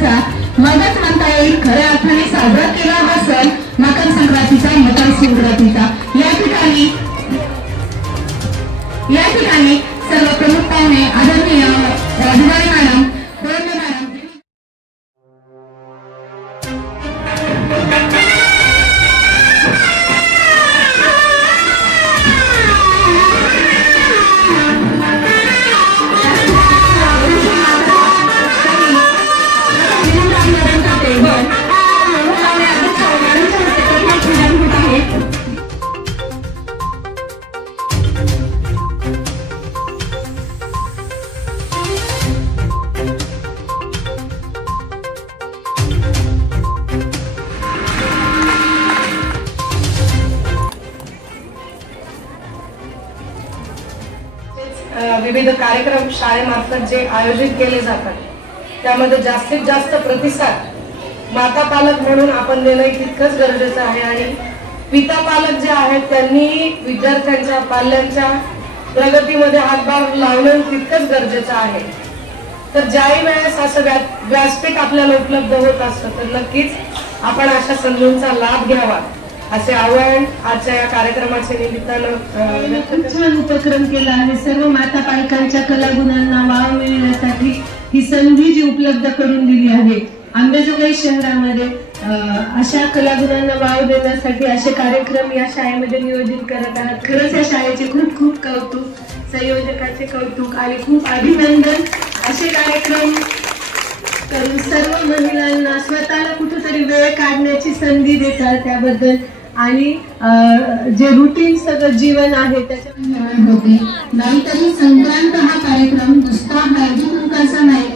सणांचा मगच म्हणता येईल खऱ्या अर्थाने साजरा केला हा सण मकर संक्रांतीचा, मकर संक्रांतीचा। या ठिकाणी सर्व प्रमुख पाहुणे आदरणीय दिवाळी मॅडम, दोन मॅडम विविध कार्यक्रम शाळेमार्फत जे आयोजित केले जातात त्यामध्ये जास्तीत जास्त प्रतिसाद माता पालक म्हणून आपण देणं तितकंच गरजेचं आहे आणि पिता पालक जे आहेत त्यांनी विद्यार्थ्यांच्या पाल्यांच्या प्रगतीमध्ये हातभार लावणं तितकंच गरजेचं आहे। तर ज्याही वेळेस असं व्यासपीठ आपल्याला उपलब्ध होत असतं तर नक्कीच आपण अशा संधींचा लाभ घ्यावा असे आवाहन आजच्या या कार्यक्रमाच्या निमित्तानं छान उपक्रम केला आहे। सर्व माता पालकांच्या कलागुणांना वाव मिळण्यासाठी ही संधी जी उपलब्ध करून दिली आहे। अंबेजोगाई शहरामध्ये अशा कलागुणांना वाव देण्यासाठी असे कार्यक्रम या शाळेमध्ये नियोजित करत आहात। खरंच या शाळेचे खूप खूप कौतुक, संयोजकाचे कौतुक आणि खूप अभिनंदन। असे कार्यक्रम करून सर्व महिलांना स्वतःला कुठेतरी वेळ काढण्याची संधी देतात त्याबद्दल आणि जे रुटीन सगळं जीवन आहे त्याच्या होते। नाहीतरी संक्रांत हा कार्यक्रम नुसता हळदी कुंकाचा नाही